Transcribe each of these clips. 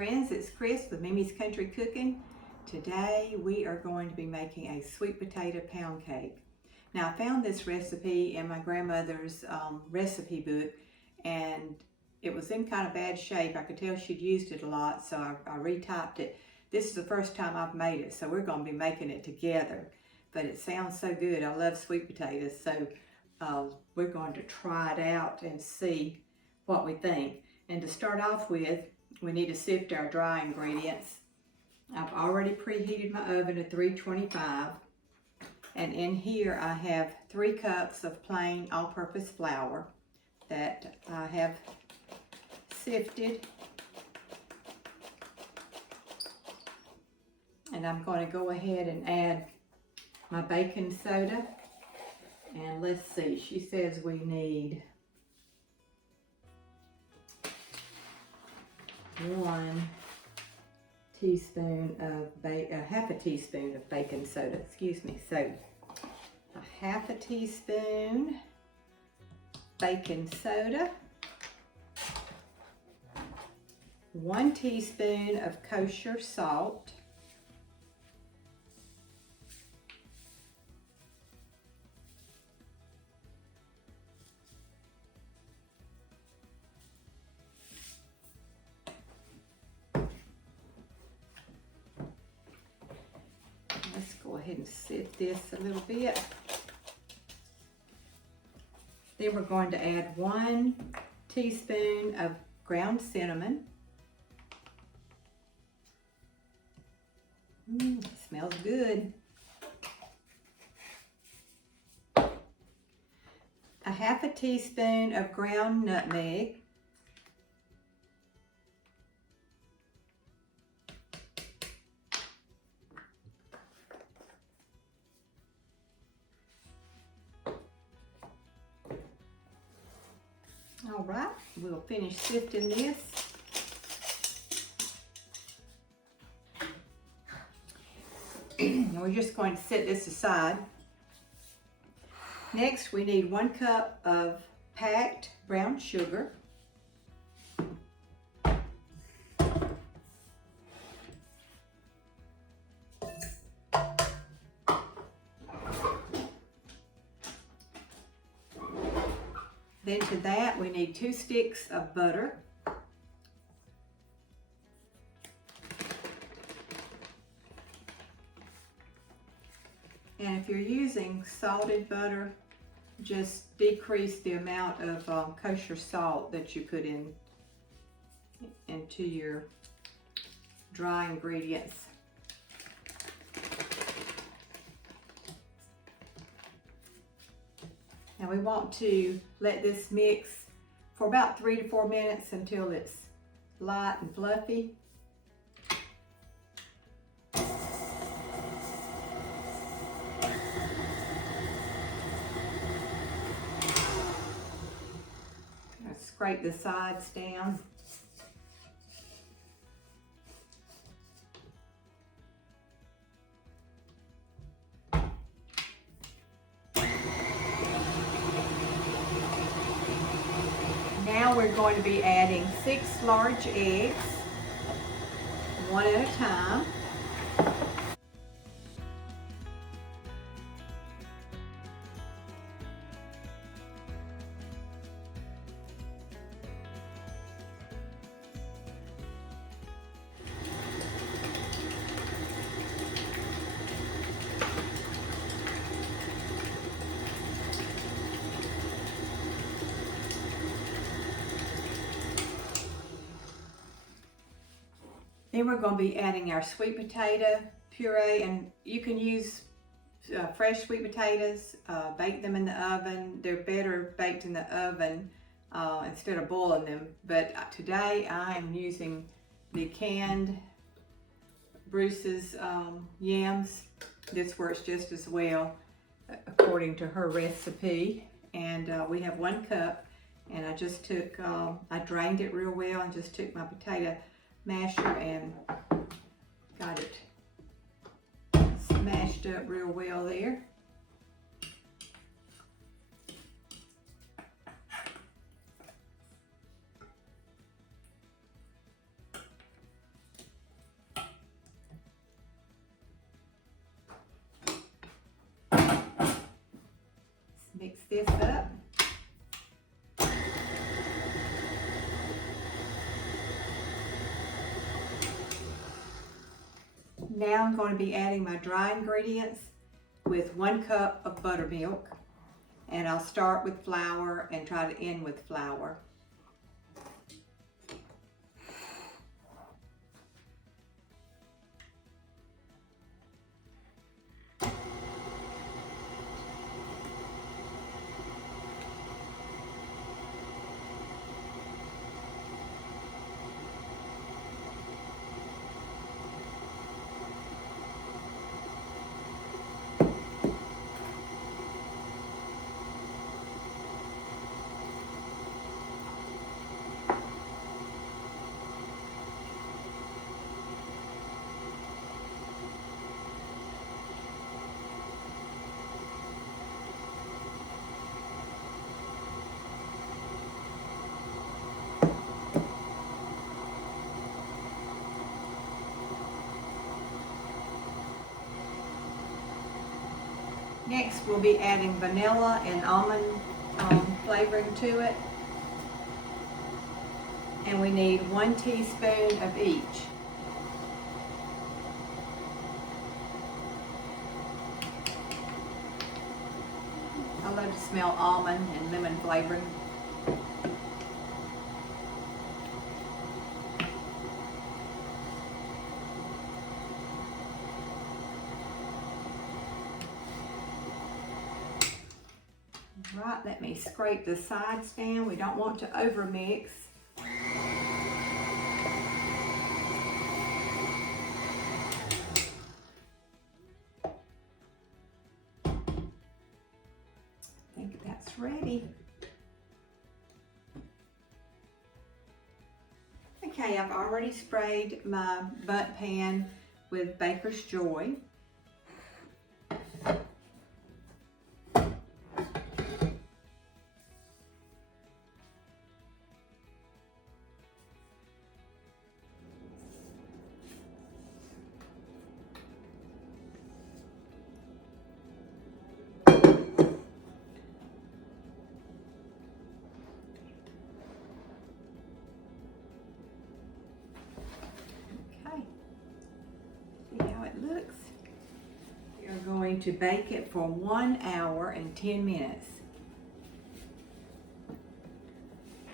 friends, it's Chris with Mimi's Country Cooking. Today we are going to be making a sweet potato pound cake. Now I found this recipe in my grandmother's recipe book, and it was in kind of bad shape. I could tell she'd used it a lot, so I retyped it. This is the first time I've made it, so we're going to be making it together. But it sounds so good. I love sweet potatoes, so we're going to try it out and see what we think. And to start off with, we need to sift our dry ingredients. I've already preheated my oven to 325. And in here I have 3 cups of plain all-purpose flour that I have sifted. And I'm going to go ahead and add my baking soda. And let's see, she says we need 1 teaspoon of half a teaspoon of baking soda, excuse me. So a half a teaspoon baking soda, 1 teaspoon of kosher salt, let's go ahead and sift this a little bit. Then we're going to add 1 teaspoon of ground cinnamon. It smells good. A half a teaspoon of ground nutmeg. All right, we'll finish sifting this. And we're just going to set this aside. Next, we need 1 cup of packed brown sugar. Then to that, we need 2 sticks of butter. And if you're using salted butter, just decrease the amount of kosher salt that you put into your dry ingredients. Now we want to let this mix for about 3 to 4 minutes until it's light and fluffy. Scrape the sides down. Now we're going to be adding 6 large eggs, 1 at a time. Then we're going to be adding our sweet potato puree, and you can use fresh sweet potatoes, bake them in the oven. They're better baked in the oven instead of boiling them. But today I am using the canned Bruce's yams. This works just as well according to her recipe. And we have 1 cup, and I just took, I drained it real well and just took my potato masher and got it smashed up real well there. this up. Now I'm going to be adding my dry ingredients with 1 cup of buttermilk, and I'll start with flour and try to end with flour. Next, we'll be adding vanilla and almond flavoring to it. And we need 1 teaspoon of each. I love to smell almond and lemon flavoring. Right, let me scrape the sides down. We don't want to over mix. I think that's ready. Okay, I've already sprayed my bundt pan with Baker's Joy. Looks. We are going to bake it for 1 hour and 10 minutes.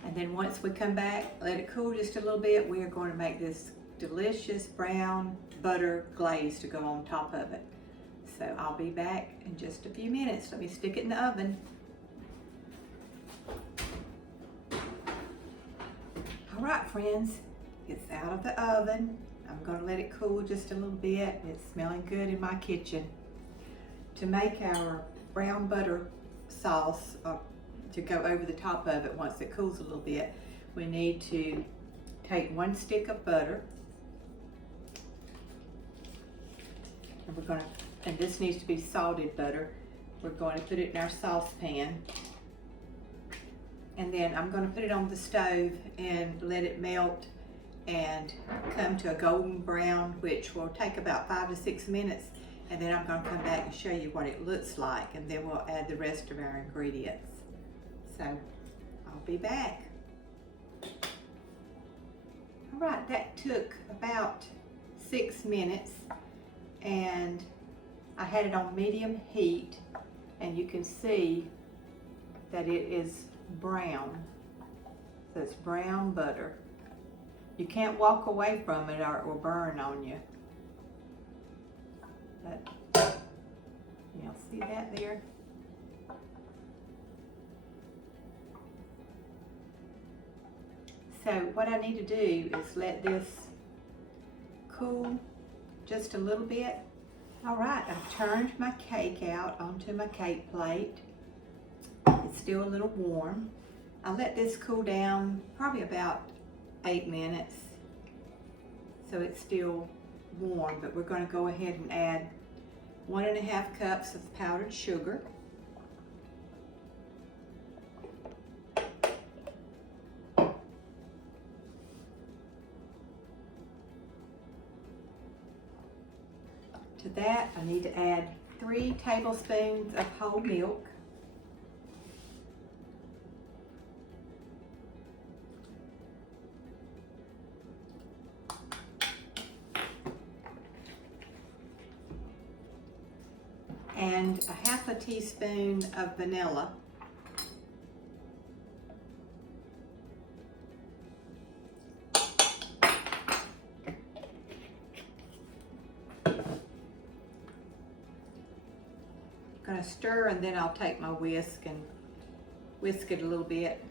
And then once we come back, let it cool just a little bit, we are going to make this delicious brown butter glaze to go on top of it. So I'll be back in just a few minutes. Let me stick it in the oven. All right, friends, it's out of the oven. I'm going to let it cool just a little bit. It's smelling good in my kitchen. To make our brown butter sauce to go over the top of it once it cools a little bit, we need to take 1 stick of butter. And this needs to be salted butter. We're going to put it in our saucepan. And then I'm going to put it on the stove and let it melt and come to a golden brown, which will take about 5 to 6 minutes. And then I'm going to come back and show you what it looks like, and then we'll add the rest of our ingredients. So I'll be back. All right, that took about 6 minutes, and I had it on medium heat, and you can see that it is brown. So it's brown butter. You can't walk away from it or it will burn on you. But you'll see that there. So what I need to do is let this cool just a little bit. All right, I've turned my cake out onto my cake plate. It's still a little warm. I'll let this cool down probably about 8 minutes. So it's still warm, but we're going to go ahead and add 1½ cups of powdered sugar. To that, I need to add 3 tablespoons of whole milk. and a half a teaspoon of vanilla. Gonna stir, and then I'll take my whisk and whisk it a little bit.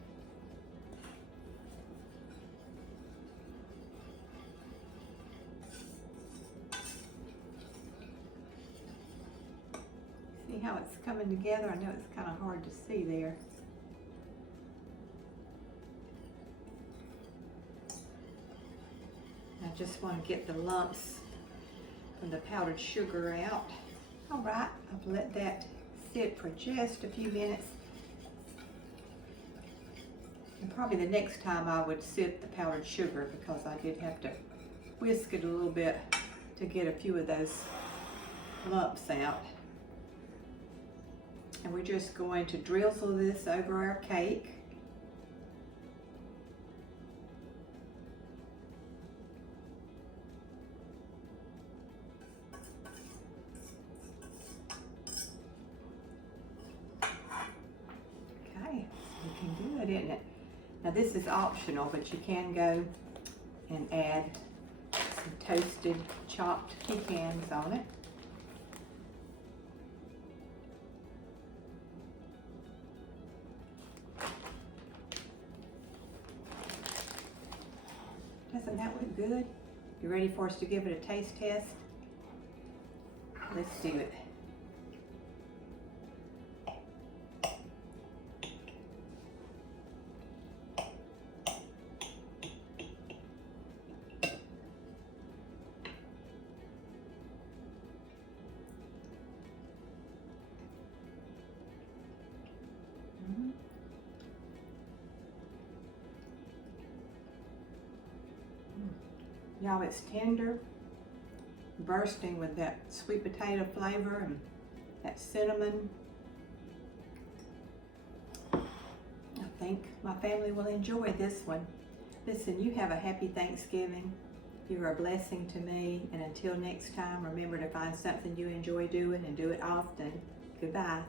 See how it's coming together? I know it's kind of hard to see there. I just want to get the lumps from the powdered sugar out. All right, I've let that sit for just a few minutes. And probably the next time I would sift the powdered sugar, because I did have to whisk it a little bit to get a few of those lumps out. And we're just going to drizzle this over our cake. Looking good, isn't it? Now this is optional, but you can go and add some toasted chopped pecans on it. Doesn't that look good? You ready for us to give it a taste test? Let's do it. Y'all, it's tender, bursting with that sweet potato flavor and that cinnamon. I think my family will enjoy this one. Listen, you have a happy Thanksgiving. You're a blessing to me. And until next time, remember to find something you enjoy doing and do it often. Goodbye.